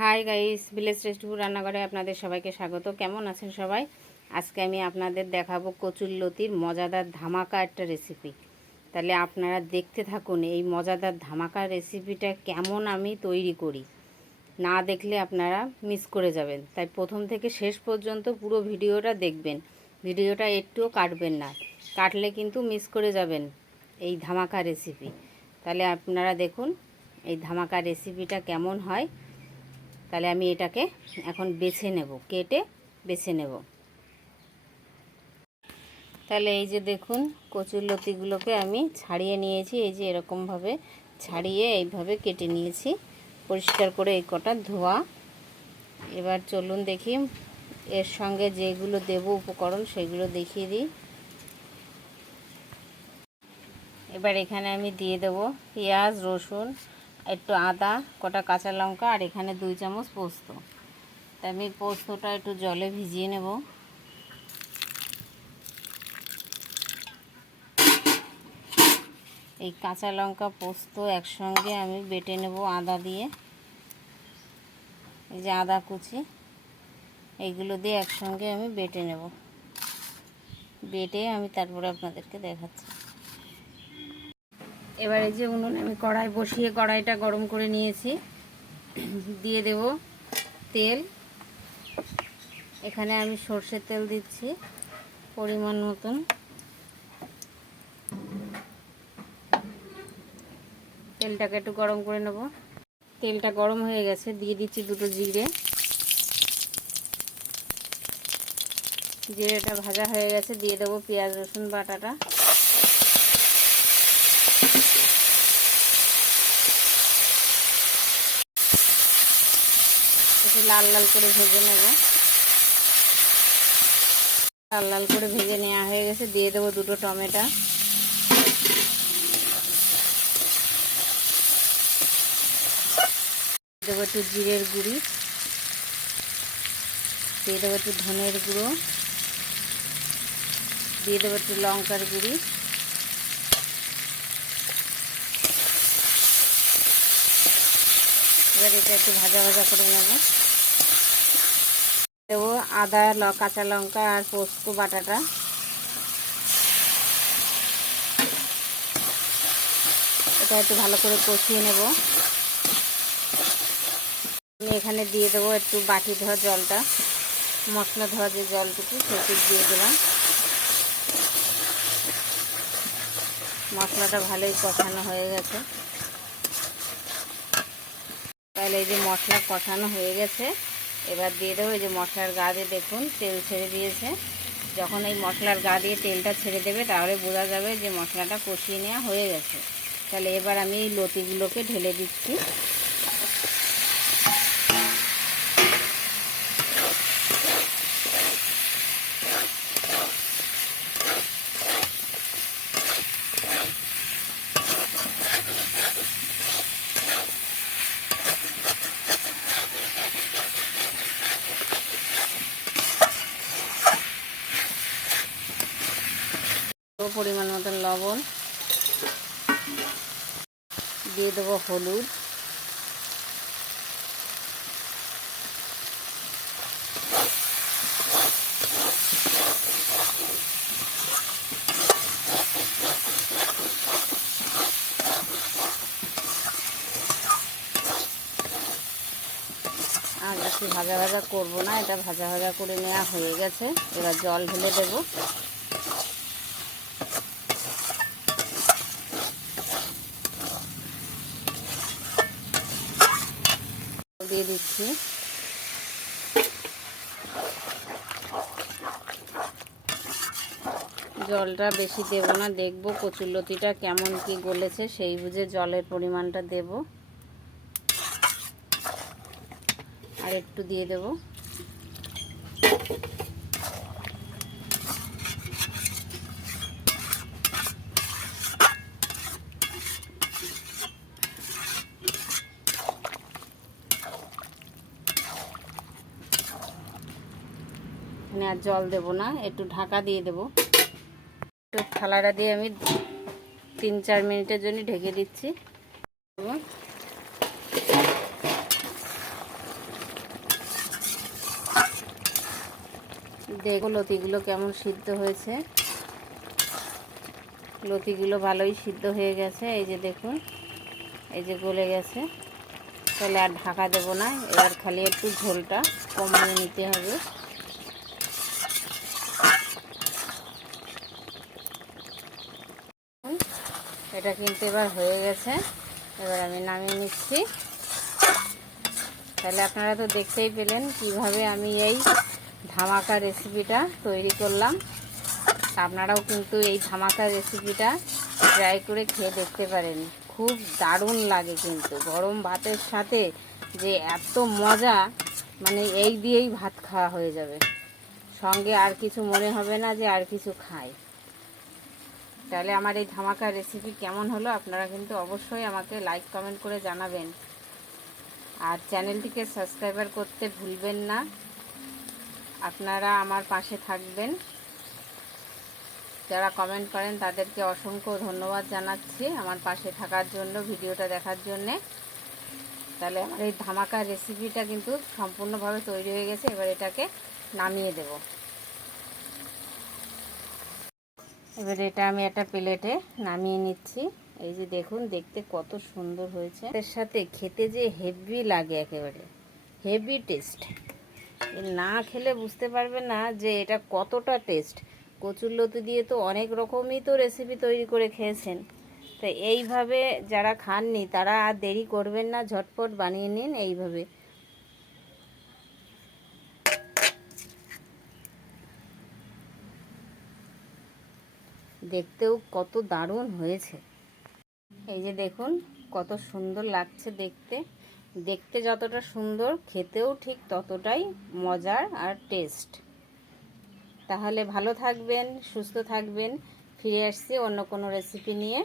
Hi guys village restaurant রান্নাঘরে আপনাদের সবাইকে স্বাগত। কেমন আছেন সবাই? আজকে আমি আপনাদের দেখাবো কচুর লতির মজাদার ধামাকা একটা রেসিপি তাহলে আপনারা দেখতে থাকুন এই মজাদার ধামাকা রেসিপিটা কেমন আমি তৈরি করি। না দেখলে আপনারা মিস করে যাবেন। তাই প্রথম থেকে শেষ পর্যন্ত পুরো ভিডিওটা দেখবেন। ভিডিওটা একটুও কাটবেন না। কাটলে কিন্তু মিস করে যাবেন এই ধামাকা রেসিপি তাহলে আপনারা দেখুন এই ধামাকা রেসিপিটা কেমন হয়। তাহলে আমি এটাকে এখন বেছে নেব, কেটে বেছে নেব। তাহলে এই যে দেখুন, কচুর লতিগুলোকে আমি ছাড়িয়ে নিয়েছি, এই যে এরকমভাবে ছাড়িয়ে এইভাবে কেটে নিয়েছি। পরিষ্কার করে এই কটা ধোয়া। এবার চলুন দেখি, এর সঙ্গে যেগুলো দেব উপকরণ সেগুলো দেখিয়ে দিই। এবার এখানে আমি দিয়ে দেব পেঁয়াজ, রসুন একটু আদা, কটা কাঁচা লঙ্কা আর এখানে দুই চামচ পোস্ত। তা আমি পোস্তটা একটু জলে ভিজিয়ে নেব। এই কাঁচা লঙ্কা, পোস্ত একসঙ্গে আমি বেটে নেব আদা দিয়ে। এই যে আদা কুচি, এইগুলো দিয়ে একসঙ্গে আমি বেটে নেব। বেটে আমি তারপরে আপনাদেরকে দেখাচ্ছি। এবার যে উনুন আমি কড়াই বসিয়ে কড়াইটা গরম করে নিয়েছি। দিয়ে দেব তেল। এখানে আমি সর্ষের তেল দিচ্ছি পরিমাণ মতন। তেলটাকে একটু গরম করে নেব। তেলটা গরম হয়ে গেছে, দিয়ে দিচ্ছি দুটো জিরে। জিরেটা ভাজা হয়ে গেছে, দিয়ে দেবো পেঁয়াজ রসুন বাটাটা। একটু লাল লাল করে ভেজে নেব। লাল লাল করে ভেজে নেওয়া হয়ে গেছে। দিয়ে দেবো দুটো টমেটো। দেবো একটু জিরের গুঁড়ি। দিয়ে দেবো একটু ধনের গুঁড়ো। দিয়ে দেবো একটু লঙ্কার গুঁড়ি। এবার এটা একটু ভাজা ভাজা করে নেব। দেবো আদা কাঁচা লঙ্কা আর পোস্ত বাটাটা। এটা একটু ভালো করে কষিয়ে নেব। আমি এখানে দিয়ে দেবো একটু বাটি ধোয়া জলটা, মশলা ধোয়া যে জলটুকু সেটুকু দিয়ে দিলাম। মশলাটা ভালোই কষানো হয়ে গেছে। তাহলে এই যে মশলা কষানো হয়ে গেছে এবার দিয়ে দেবো এই যে মশলার গা দিয়ে দেখুন, তেল ছেড়ে দিয়েছে। যখন এই মশলার গা দিয়ে তেলটা ছেড়ে দেবে, তাহলে বোঝা যাবে যে মশলাটা কষিয়ে নেওয়া হয়ে গেছে। তাহলে এবার আমি এই লতিগুলোকে ঢেলে দিচ্ছি। পরিমাণ মতন লবণ। দিয়ে দেবো হলুদ। আর বেশি ভাজা ভাজা করব না, এটা ভাজা ভাজা করে নেওয়া হয়ে গেছে। এবার জল ঢেলে দেবো। দিয়ে দিচ্ছি। জলটা বেশি দেব না, দেখব কচুরলতিটা কেমন কি গলেছে, সেই বুঝে জলের পরিমাণটা দেব। আর একটু দিয়ে দেব। এখানে আর জল দেব না, একটু ঢাকা দিয়ে দেব। একটু থালাটা দিয়ে আমি তিন চার মিনিটের জন্য ঢেকে দিচ্ছি। দেখো লতিগুলো কেমন সিদ্ধ হয়েছে। লতিগুলো ভালোই সিদ্ধ হয়ে গেছে, এই যে দেখুন, এই যে গলে গেছে। তাহলে আর ঢাকা দেব না, এবার খালি একটু ঝোলটা কমিয়ে নিতে হবে। এটা কিন্তু এবার হয়ে গেছে। এবার আমি নামিয়ে নিচ্ছি। তাহলে আপনারা তো দেখতেই পেলেন কীভাবে আমি এই ধামাকা রেসিপিটা তৈরি করলাম। আপনারাও কিন্তু এই ধামাকা রেসিপিটা ট্রাই করে খেয়ে দেখতে পারেন। খুব দারুণ লাগে কিন্তু। গরম ভাতের সাথে যে এত মজা মানে এই দিয়েই ভাত খাওয়া হয়ে যাবে। সঙ্গে আর কিছু মনে হবে না যে আর কিছু খাই। তাহলে আমার এই ধামাকা রেসিপি কেমন হলো আপনারা কিন্তু অবশ্যই আমাকে লাইক কমেন্ট করে জানাবেন। আর চ্যানেলটিকে সাবস্ক্রাইবার করতে ভুলবেন না। আপনারা আমার পাশে থাকবেন। যারা কমেন্ট করেন তাদেরকে অসংখ্য ধন্যবাদ জানাচ্ছি আমার পাশে থাকার জন্য, ভিডিওটা দেখার জন্যে। তাহলে আমার এই ধামাকা রেসিপিটা কিন্তু সম্পূর্ণভাবে তৈরি হয়ে গেছে, এবার এটাকে নামিয়ে দেব। এবার এটা আমি একটা প্লেটে নামিয়ে নিচ্ছি। এই যে দেখুন, দেখতে কত সুন্দর হয়েছে। এর সাথে খেতে যে হেভি লাগে একেবারে, হেভি টেস্ট। না খেলে বুঝতে পারবে না যে এটা কতটা টেস্ট। কচুর লতি দিয়ে তো অনেক রকমই তো রেসিপি তৈরি করে খেয়েছেন। তো এইভাবে যারা খাননি, তারা আর দেরি করবেন না, ঝটপট বানিয়ে নিন এইভাবে। দেখতেও কত দারুণ হয়েছে। এই যে দেখুন, কত সুন্দর লাগছে দেখতে। দেখতে যতটা সুন্দর, খেতেও ঠিক ততটাই মজার আর টেস্ট তাহলে ভালো থাকবেন, সুস্থ থাকবেন, ফিরে আসছি অন্য কোনো রেসিপি নিয়ে।